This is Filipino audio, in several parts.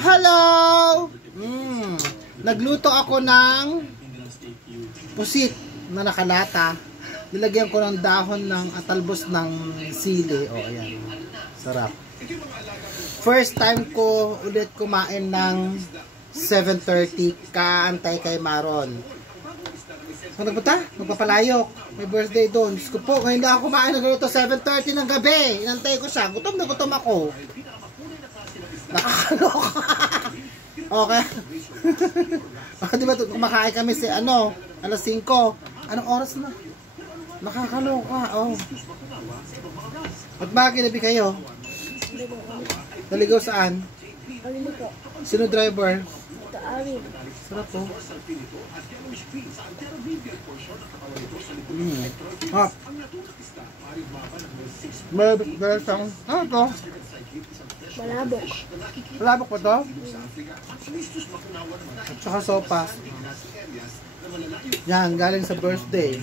Hello! Nagluto ako ng pusit na nakalata. Nilagyan ko ng dahon ng atalbos ng sili. O, ayan. Sarap. First time ko ulit kumain ng 7:30. Kaantay kay Maron. Kung nagpunta, magpapalayok. May birthday doon. Diyos ko po, ngayon na ako kumain ng ganito 7:30 ng gabi. Inantay ko siya. Gutom na gutom ako. Nakakaloka. Okay. Di ba kumakain kami si alas 5. Anong oras na? Nakakaloka. Oh. At bakit kinabi kayo? Naligaw saan? Sino driver? Sarap po. Meron siyang, ano to? Malabok. Malabok pa to? At saka sopas. Yan, galing sa birthday.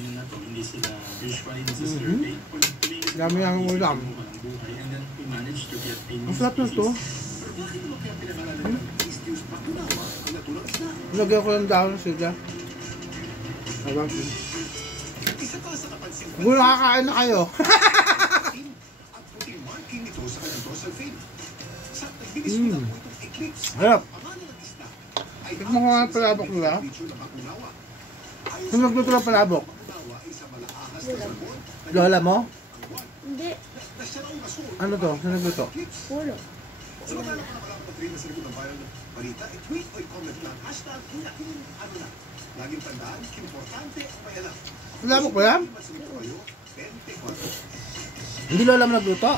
Dami ang ulam. Ang sarap na to. Lagyan ko ng dahon sila. Kung nakakain na kayo. Harap. Tikman ko nga ang palabok nila. Sino nagluto ng palabok? Lola mo? Hindi. Ano to? Sino nagluto? Ulo. Palabok ba yan? Hindi lola mo nagluto?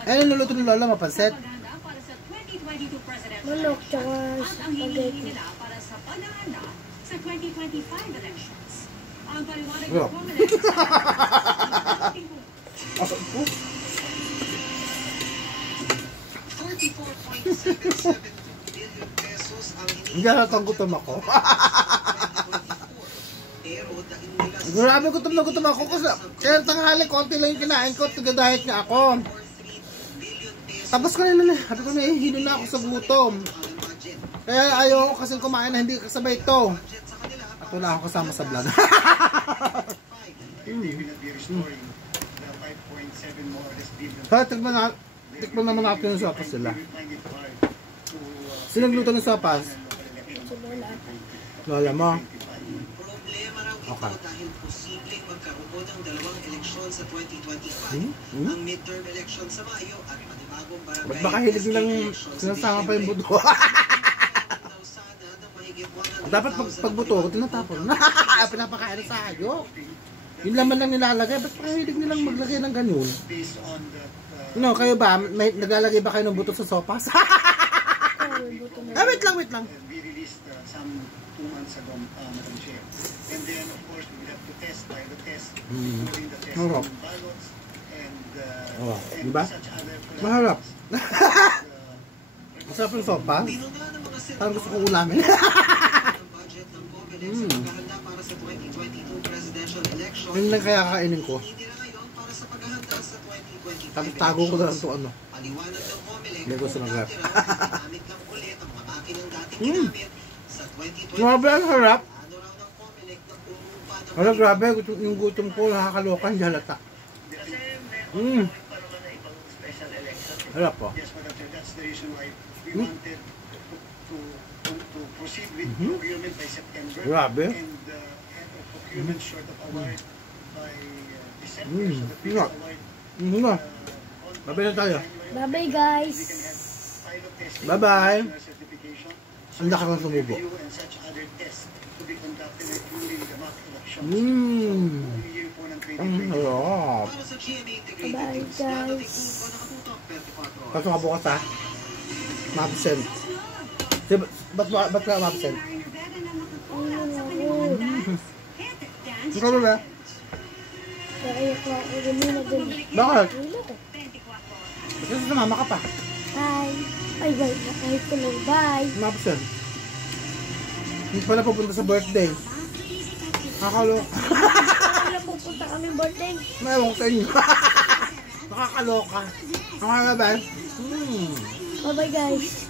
Ano nuluto ni lola? Mapansit? Manok tsaka spaghetti. Bro. Hindi halatang gutom ako. Grabe gutom na gutom ako kasi kaya tanghali konti lang yung kinain ko, taga-diet nga ako. Tapos ko na sabi ko hilo na ako sa gutom. Kaya ayaw ko kasi kumain na hindi kasabay ito. At wala ako kasama sa vlog. Tikman naman natin yung sopas sila. Sino nagluto ng sopas? Lola mo? Okay. Dahil posibleng magkaroon ng dalawang eleksyon sa 2025, ang midterm election sa Mayo at panibagong barangay. Ba't baka hilig nilang sinasama pa yung buto? Dapat pag buto, tinatapon. Pinapakain sa hayop. Yun naman lang nilalagay. Ba't baka hilig nilang maglagay ng ganyan? No, kayo ba? May naglalagay ba kayo ng buto sa sopas? Wait lang. We released some 2 months ago, Madam Chair. And then, of course, we have to test by the test, including the test of ballots and diba? such other Maharap. Masarap yung sopa. Parang gusto kong ulamin. Yun lang kaya kakainin ko. Tago ko na lang ito ano. Hindi ko sa mag-rap. Grabe ang harap. Wala, grabe. Yung gutom ko, nakakaloka, hindi halata. Harap po. Yes, Madam Chair, that's the reason why we wanted to proceed with procurement by September. Grabe. And procurement short of award by December. So the previous award. Babay na tayo. Bye-bye, guys. Bye-bye. Ang laki ng sumubo. Ang harap. Bye, guys. Pasok ka bukas ha. Ma-absent. Ba't ka ma-absent? Ikaw ba? Kaya ko ako ganun. Bakit? Kasi sumama ka pa. Bye. Ay, bye. Kahit ko lang. Bye. Ma-absent. Hindi pala pupunta sa birthday. Nakakalo. Wala pupunta kami birthday. Mayroon ko sa inyo. Nakakaloka. Ang halaban. Bye-bye guys.